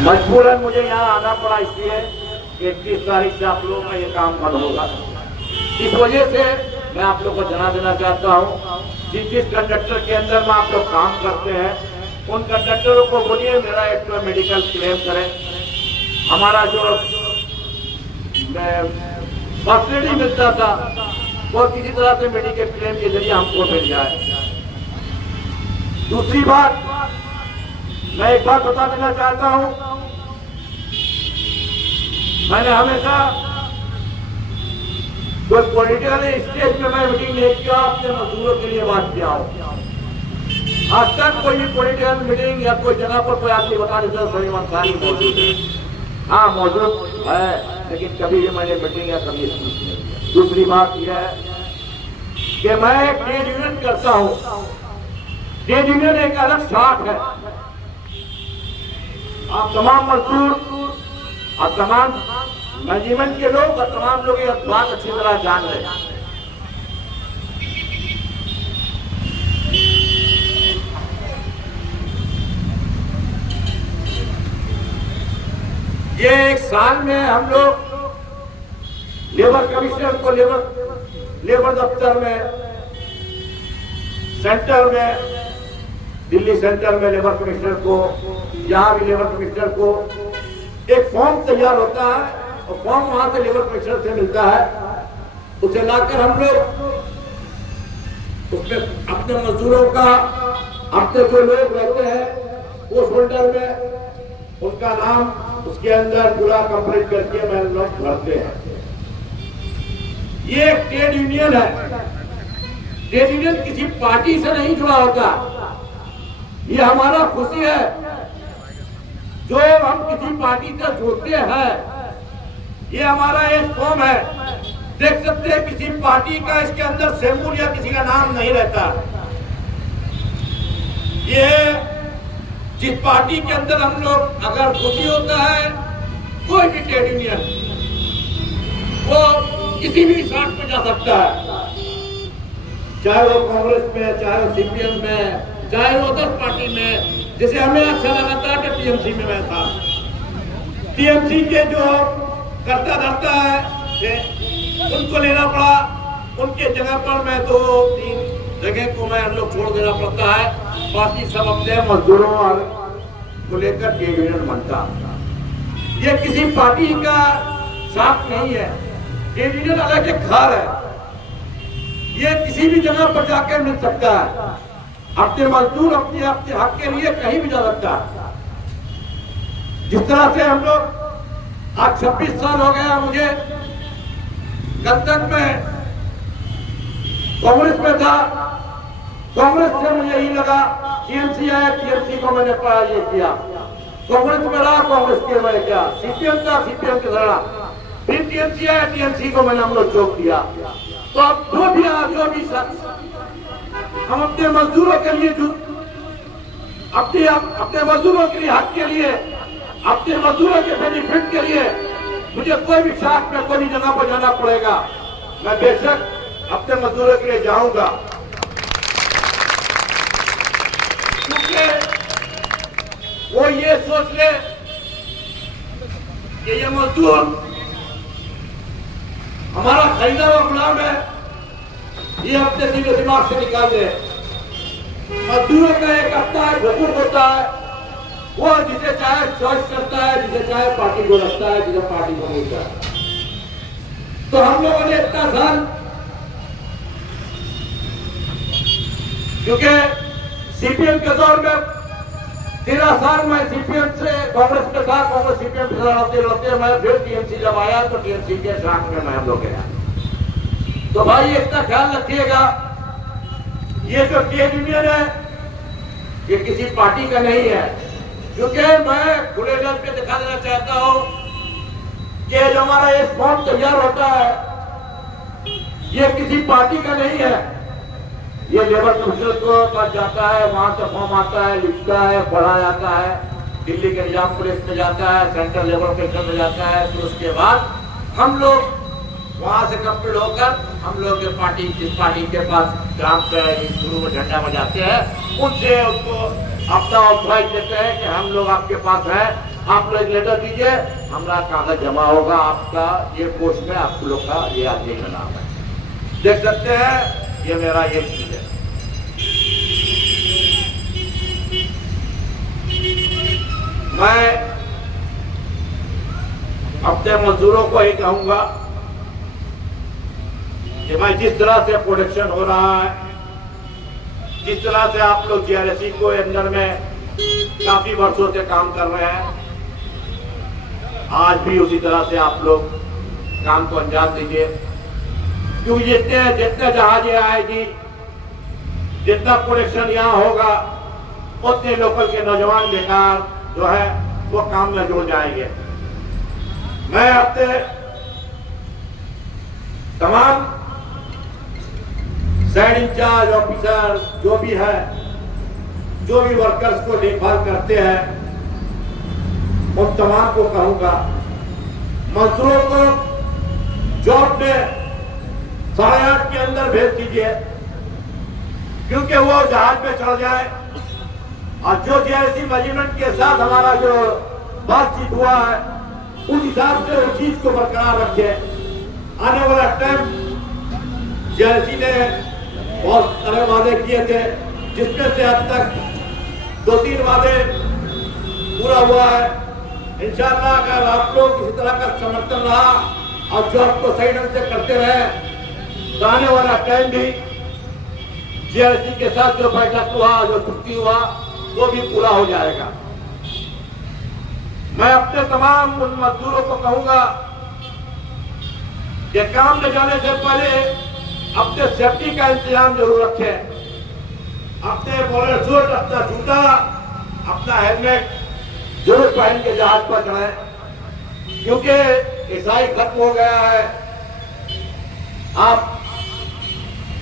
मजबूरन मुझे यहाँ आना पड़ा, इसलिए 31 तारीख से आप लोगों का ये काम बंद होगा। इस वजह से मैं आप लोग को जना देना चाहता हूँ, जिस कंडक्टर के अंदर में आप लोग काम करते हैं उन कंडक्टरों को बोलिए मेरा एक मेडिकल क्लेम करें। हमारा जो फैसिलिटी मिलता था वो किसी तरह से मेडिकल क्लेम के जरिए हमको मिल जाए। दूसरी बात, मैं एक बात बता देना चाहता हूं, मैंने हमेशा कोई पॉलिटिकल स्टेज पे मैं मीटिंग नहीं किया, अपने मजदूरों के लिए बात किया हूं। आज तक कोई भी पॉलिटिकल मीटिंग या कोई जगह पर कोई आदमी बता देता सलीम अंसारी मौजूद है। हाँ मौजूद है, लेकिन कभी भी मैंने मीटिंग या कभी नहीं किया। दूसरी बात यह है कि मैं ट्रेड यूनियन करता हूं। ट्रेड यूनियन एक अलग शाख है। आप तमाम मजदूर और तमाम मैनेजमेंट के लोग और तमाम लोग ये बात अच्छी तरह जान रहे हैं। ये एक साल में हम लोग लेबर कमिश्नर को लेबर दफ्तर में, सेंटर में, दिल्ली सेंटर में लेबर कमिश्नर को, जहां भी लेबर कमिश्नर को एक फॉर्म तैयार होता है और फॉर्म वहां से लेबर कमिश्नर से मिलता है। उसे लाकर हम लोग उसमें अपने मजदूरों का, अपने जो लोग रहते हैं उस होल्डर में उनका नाम उसके अंदर पूरा कंप्लीट करके मैं लोग भरते हैं। ये एक ट्रेड यूनियन है। ट्रेड यूनियन किसी पार्टी से नहीं जुड़ा होता। ये हमारा खुशी है जो हम किसी पार्टी से जुड़ते हैं। ये हमारा एक फॉर्म है, देख सकते हैं किसी पार्टी का इसके अंदर सिंबल या किसी का नाम नहीं रहता। ये जिस पार्टी के अंदर हम लोग अगर खुशी होता है, कोई भी ट्रेड यूनियन वो किसी भी शाख में जा सकता है, चाहे वो कांग्रेस में, चाहे वो सीपीएम में, चाहे वो 10 पार्टी में। जैसे हमें अच्छा लगा था कि टीएमसी में मैं था। टीएमसी के जो करता धरता है उनको लेना पड़ा, उनके जगह पर मैं 2-3 जगह को मैं हम लोग छोड़ देना पड़ता है। बाकी सब अपने मजदूरों को लेकर ट्रेड यूनियन बनता। ये किसी पार्टी का शाख नहीं है। ट्रेड यूनियन अलग एक घर है। ये किसी भी जगह पर जाकर मिल सकता है। अपने मजदूर अपने हक के लिए कहीं भी जा सकता है। जिस तरह से हम लोग आज 26 साल हो गया मुझे, कल तक मैं कांग्रेस में था। कांग्रेस से मुझे यही लगा, टीएमसी आया, टीएमसी को मैंने पराजय किया। कांग्रेस में रहा, कांग्रेस के मैंने किया। सीपीएम था, सीपीएम के लड़ा। फिर टीएमसी आया, टीएमसी को मैंने हम लोग चौक दिया। तो अब जो भी शख्स हम अपने मजदूरों के लिए अपने मजदूरों के लिए हक के लिए, अपने मजदूरों के बेनिफिट के लिए मुझे कोई भी शाख में कोई जगह पर जाना पड़ेगा, मैं बेशक अपने मजदूरों के लिए जाऊंगा। क्योंकि वो ये सोच ले कि ये मजदूर हमारा खरीदा हुआ गुलाम है, ये अपने दिल दिमाग से निकाल दे। मजदूरों का एक अपना हुकूक होता है, वो जिसे चाहे चॉइस करता है, जिसे चाहे पार्टी को रखता है, जिसे पार्टी को मिलता है। तो हम लोगों ने इतना साल, क्योंकि सीपीएम के दौर में 13 साल में सीपीएम से कांग्रेस के साथ, कांग्रेस सीपीएम के साथ लड़ते मैं फिर टीएमसी जब आया तो टीएमसी के शाख में मैं हम लोग गया। तो भाई इतना ख्याल रखिएगा, ये जो ट्रेड यूनियन है ये किसी पार्टी का नहीं है। क्योंकि मैं खुले दिल पे दिखा देना चाहता हूं कि जो हमारा एक फॉर्म तैयार होता है ये किसी पार्टी का नहीं है। ये लेबर कमिश्नर को पास जाता है, वहां से फॉर्म आता है, लिखता है, पढ़ा जाता है, दिल्ली के निजाम पुलिस में जाता है, सेंट्रल लेबर कमिश्नर में जाता है। फिर उसके बाद हम लोग वहां से कंप्लीट होकर हम लोग के पार्टी, जिस पार्टी के पास काम शुरू में झंडा बजाते हैं, उनसे उसको अपना ऑथराइज देते हैं कि हम लोग आपके पास हैं, आप लोग लेटर दीजिए, हमारा कागज जमा होगा, आपका ये पोस्ट में आप लोग का ये आदमी का नाम है। देख सकते हैं ये मेरा ये चीज है। मैं अपने मजदूरों को ही कहूंगा कि भाई जिस तरह से प्रोडक्शन हो रहा है, जिस तरह से आप लोग जीआरएसी को अंदर में काफी वर्षों से काम कर रहे हैं, आज भी उसी तरह से आप लोग काम को अंजाम दीजिए। क्योंकि जितने जहाजें आएगी, जितना प्रोडक्शन यहाँ होगा, उतने लोकल के नौजवान बेकार जो है वो काम में जुड़ जाएंगे। मैं अपने तमाम साइड इंचार्ज ऑफिसर जो भी है, जो भी वर्कर्स को देखभाल करते हैं, उन तमाम को कहूंगा मजदूरों को जॉब में 8:30 के अंदर भेज दीजिए, क्योंकि वो जहाज में चढ़ जाए। और जो जीआरएसी मैनेजमेंट के साथ हमारा जो बातचीत हुआ है, उस हिसाब से उस चीज को बरकरार रखे। आने वाला टाइम जीआरएसी ने बहुत सारे वादे किए थे, जिसमें से अब तक 2-3 वादे पूरा हुआ है। इंशाअल्लाह अगर आप लोग किसी तरह का समर्थन रहा और जॉब को सही ढंग से करते रहे, तो आने वाला टाइम भी जीआरएसी के साथ जो बैठक हुआ, जो छुट्टी हुआ, वो भी पूरा हो जाएगा। मैं अपने तमाम उन मजदूरों को कहूंगा कि काम में जाने से पहले अपने सेफ्टी का इंतजाम जरूर रखें। अपने बॉलर सूट, अपना जूता, अपना हेलमेट जरूर पहन के जहाज पर चढ़ें, क्योंकि ईसाई खत्म हो गया है। आप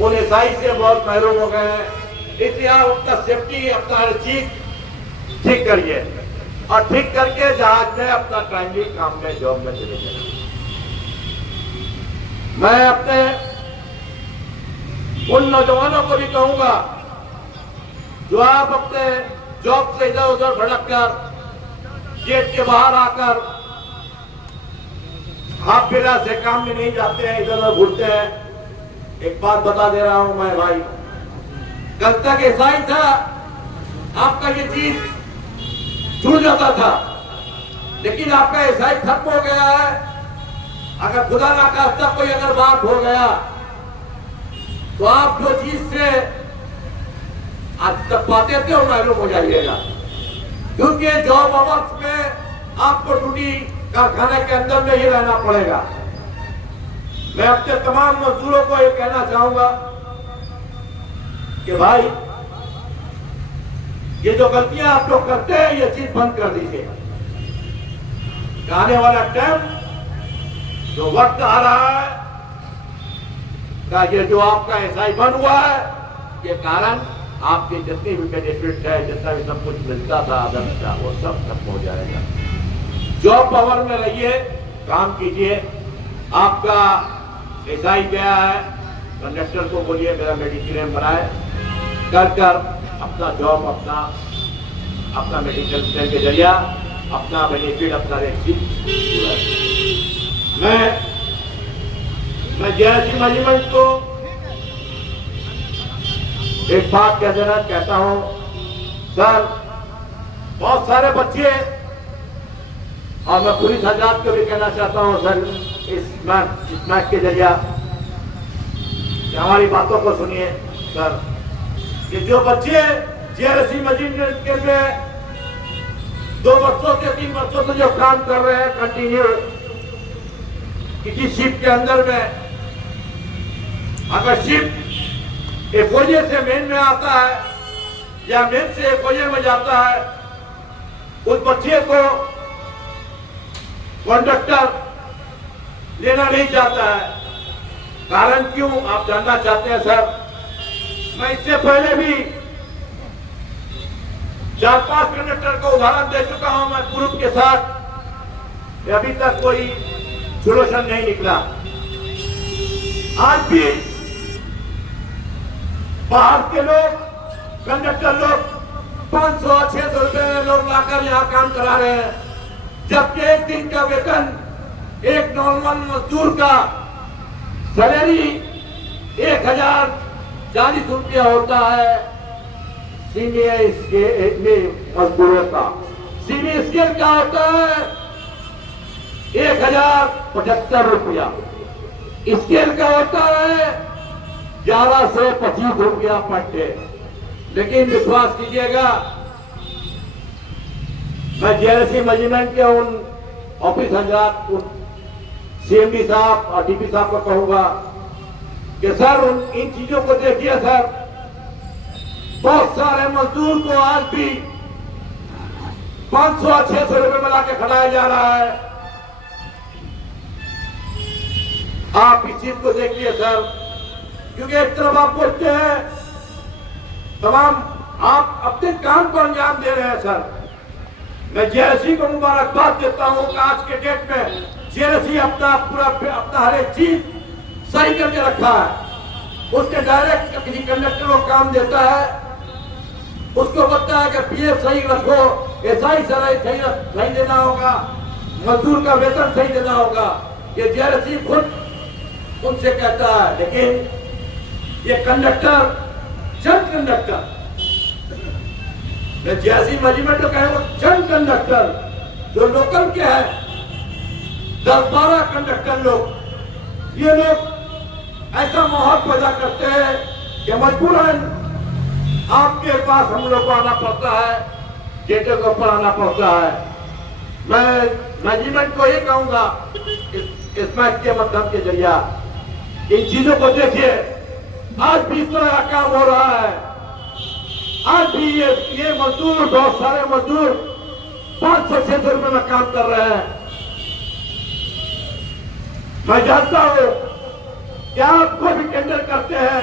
उन ईसाई से बहुत महरूम हो गए हैं, इसलिए आप अपना सेफ्टी, अपना हर चीज ठीक करिए और ठीक करके जहाज में अपना टाइमली काम में, जॉब में चले जाए। मैं अपने उन नौजवानों को भी कहूंगा जो आप अपने जॉब से इधर उधर भटक कर गेट के बाहर आकर हाथ फिरा से काम में नहीं जाते हैं, इधर उधर घूरते हैं। एक बात बता दे रहा हूं मैं भाई, कल तक ऐसा ही था, आपका ये चीज छूट जाता था, लेकिन आपका ऐसा ही खत्म हो गया है। अगर खुदा ना खास्ता कोई अगर बात हो गया, तो आप जो चीज से आज तक पाते थे वो मालूम हो जाइएगा, क्योंकि जॉब आवर्स में आपको ड्यूटी कारखाने के अंदर में ही रहना पड़ेगा। मैं अपने तमाम मजदूरों को ये कहना चाहूंगा कि भाई ये जो गलतियां आप लोग करते हैं, ये चीज बंद कर दीजिए। आने वाला टाइम जो वक्त आ रहा है, ये जो आपका एसआई बन हुआ है, ये कारण आपके जितनी भी बेनिफिट है, जितना भी सब कुछ मिलता था आदम का, वो सब खत्म हो जाएगा। जॉब पावर में रहिए, काम कीजिए। आपका एसआई गया है, कंडक्टर को बोलिए मेरा मेडिक्लेम बनाए, कर अपना जॉब, अपना मेडिकल क्लेम के जरिया अपना बेनिफिट, अपना रेट मैं जीआरएसी मैनेजमेंट को एक बात कह देना कहता हूं सर, बहुत सारे बच्चे, और मैं पुलिस हजरात को भी कहना चाहता हूं सर, इस मैच के जरिया हमारी बातों को सुनिए सर। कि जो बच्चे जीआरएसी मैनेजमेंट के में 2 वर्षों से 3 वर्षों से जो काम कर रहे हैं कंटिन्यू किसी शिप के अंदर में, अगर शिप एफओजे से मेन में आता है या मेन से एफओजे में जाता है, उस बच्चे को कंडक्टर लेना नहीं चाहता है। कारण क्यों आप जानना चाहते हैं सर? मैं इससे पहले भी 4-5 कंडक्टर को उदाहरण दे चुका हूं मैं ग्रुप के साथ, अभी तक कोई सोल्यूशन नहीं निकला। आज भी बाहर के लोग, कंडक्टर लोग 500-600 रुपए में लोग लाकर यहाँ काम करा रहे हैं, जबकि एक दिन का वेतन एक नॉर्मल मजदूर का सैलरी 1040 रुपया होता है। सीनियर स्केल मजदूरों का सीनियर स्केल क्या होता है 1075 रुपया, स्केल का होता है 1125 रुपया पर डे। लेकिन विश्वास कीजिएगा, मैं जेएलसी मैनेजमेंट के उन ऑफिस हजरात, उन सीएमडी साहब और डीपी साहब को कहूंगा कि सर इन चीजों को देखिए सर, बहुत सारे मजदूर को आज भी 500-600 रुपए में लाके खड़ाया जा रहा है। आप इस चीज को देखिए सर, क्योंकि एक तरफ आप बोलते हैं तमाम आप अपने काम को अंजाम दे रहे हैं सर। मैं जेएलसी को मुबारकबाद देता हूं कि आज के डेट में जेएलसी अपना हर एक चीज सही करके रखा है। उसके डायरेक्ट किसी कंडक्टर को काम देता है, उसको बताता है कि पीएफ सही रखो, एसआई सही देना होगा, मजदूर का वेतन सही देना होगा, ये जेएलसी खुद उनसे कहता है। लेकिन ये कंडक्टर, चंद कंडक्टर, जेएलसी मैनेजमेंट तो कहे वो चंद कंडक्टर जो लोकल के हैं, 10-12 कंडक्टर लोग, ये लोग ऐसा माहौल पैदा करते हैं कि मजबूरन आपके पास हम लोग को आना पड़ता है, गेटों के ऊपर आना पड़ता है। मैं मैनेजमेंट को ये कहूंगा इस मैच के माध्यम के जरिए इन चीजों को देखिए, आज भी इस तरह का काम हो रहा है। आज भी ये मजदूर, बहुत सारे मजदूर 500-600 रुपए में काम कर रहे हैं। मैं जानता हूं कि आप कोई भी टेंडर करते हैं,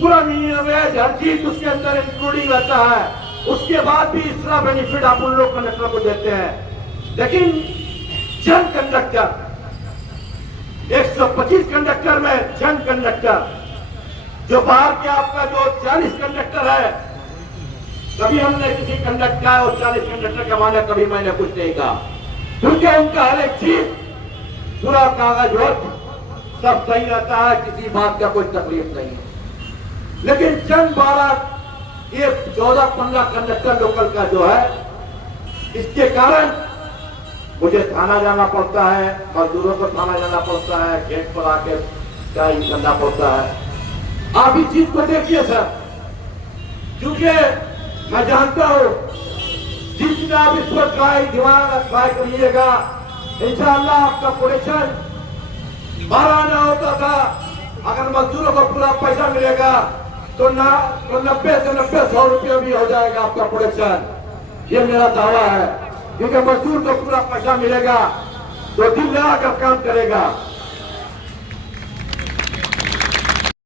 पूरा मिनिमम वेज हर चीज उसके अंदर इंक्लूडिंग रहता है, उसके बाद भी इस तरह बेनिफिट आप उन लोग कंडक्टर को देते हैं। लेकिन चंद कंडक्टर, 125 कंडक्टर में चंद कंडक्टर, जो बाहर के आपका जो 40 कंडक्टर है, कभी हमने किसी कंडक्टर का और 40 कंडक्टर का माना कभी मैंने कुछ नहीं कहा, क्योंकि उनका हर एक चीज पूरा कागज वक्त सब सही रहता है, किसी बात का कोई तकलीफ नहीं है। लेकिन चंद 12 ये 14-15 कंडक्टर लोकल का जो है, इसके कारण मुझे थाना जाना पड़ता है, मजदूरों को थाना जाना पड़ता है, गेट पर आके क्या करना पड़ता है। आप इस चीज को देखिए सर, क्योंकि मैं जानता हूं जिस दिन आप इस पर ट्राई करिएगा, इंशाअल्लाह आपका प्रोडक्शन 12 ना होता था। अगर मजदूरों को पूरा पैसा मिलेगा तो 90 से 100 रुपये भी हो जाएगा आपका प्रोडक्शन, ये मेरा दावा है। क्योंकि मजदूर को पूरा पैसा मिलेगा तो दिल लगाकर काम करेगा।